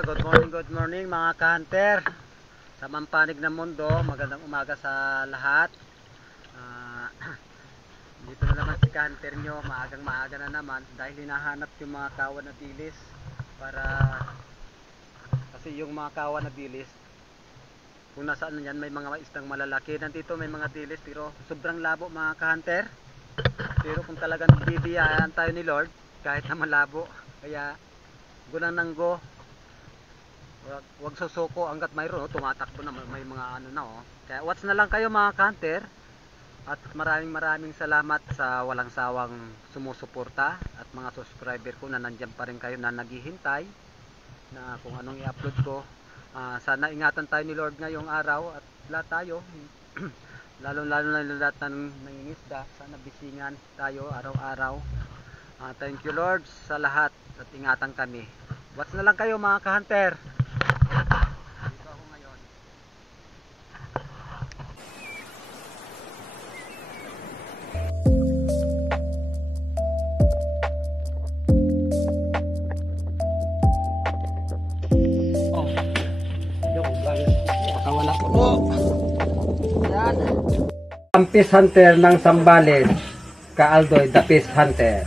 Good morning mga ka-hunter sa mampanig ng mundo. Magandang umaga sa lahat. Ah, Dito na naman si ka-hunter nyo. Maagang maaga na naman dahil hinahanap yung mga kawan na dilis para kasi yung mga kawan na dilis kung nasaan yan may mga isdang malalaki. Nandito may mga dilis pero sobrang labo mga ka-hunter. Pero kung talagang bibiyayaan tayo ni Lord kahit na malabo, kaya gunang nanggo. Wag susuko hanggat mayroon, tumatakbo na may mga ano na oh. Kaya watch na lang kayo mga hunter. At maraming salamat sa walang sawang sumusuporta at mga subscriber ko na nandiyan pa rin kayo na naghihintay na kung anong i-upload ko. Sana ingatan tayo ni Lord ngayong araw at lahat tayo lalo na lahat ng nangingisda, sana bisingan tayo araw-araw. Thank you Lord sa lahat at ingatan kami. Watch na lang kayo mga ka-hunter. Dito ako ngayon. Oh, nakawala ko. Yan. Ang Peace Hunter ng Sambales, Kaaldoy, the Peace Hunter.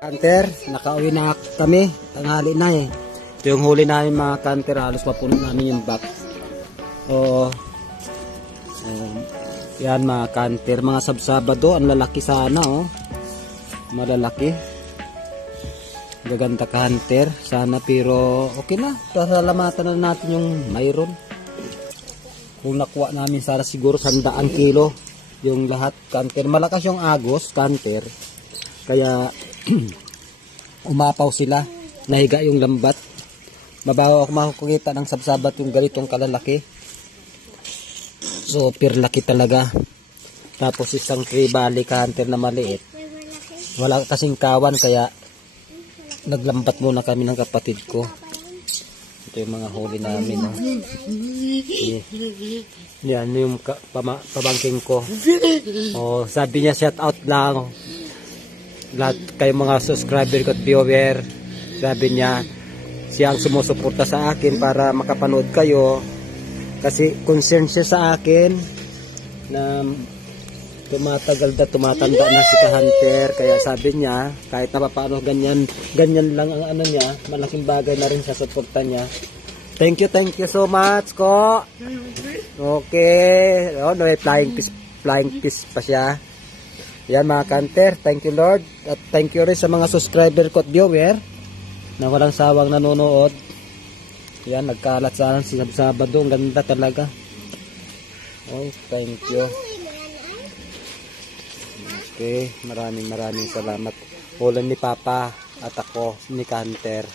Kanter, nakauwi na kami. Tanghali na eh. Yung huli namin mga kanter, halos mapuno namin yung box. So, yan mga kanter, mga sabsabado, ang lalaki sana oh. Malalaki. Gaganda kanter, sana pero okay na. Sasalamatan na natin yung mayroon. Kung nakuha namin sana siguro 100 kilo yung lahat kanter. Malakas yung agos kanter. Kaya umapaw sila, nahiga yung lambat. Mabaho ako makikita ng sabsabat yung ganitong kalalaki. Super laki talaga. Tapos isang tribali kanter na maliit. Wala kasing kawan kaya naglambat muna kami ng kapatid ko. Ito yung mga huli namin. No? Yan yung pamangking ko. Oh, sabi niya shout out lang. Lahat kayo mga subscriber ko at viewer, sabi niya siya ang sumusuporta sa akin para makapanood kayo kasi concern siya sa akin na tumatanda na si Ka-Hunter, kaya sabi niya kahit na paano ganyan lang ang ano niya, malaking bagay na rin sa suporta niya. Thank you so much ko. Okay, oh, no, flying fish pa siya. Yan mga kanter, thank you Lord. At thank you rin sa mga subscriber ko at viewer na walang sawang nanonood. Yan, nagkalat sana si Sabado. Ang ganda talaga. Oh, thank you. Okay, maraming salamat. Ulan ni Papa at ako ni Kanter.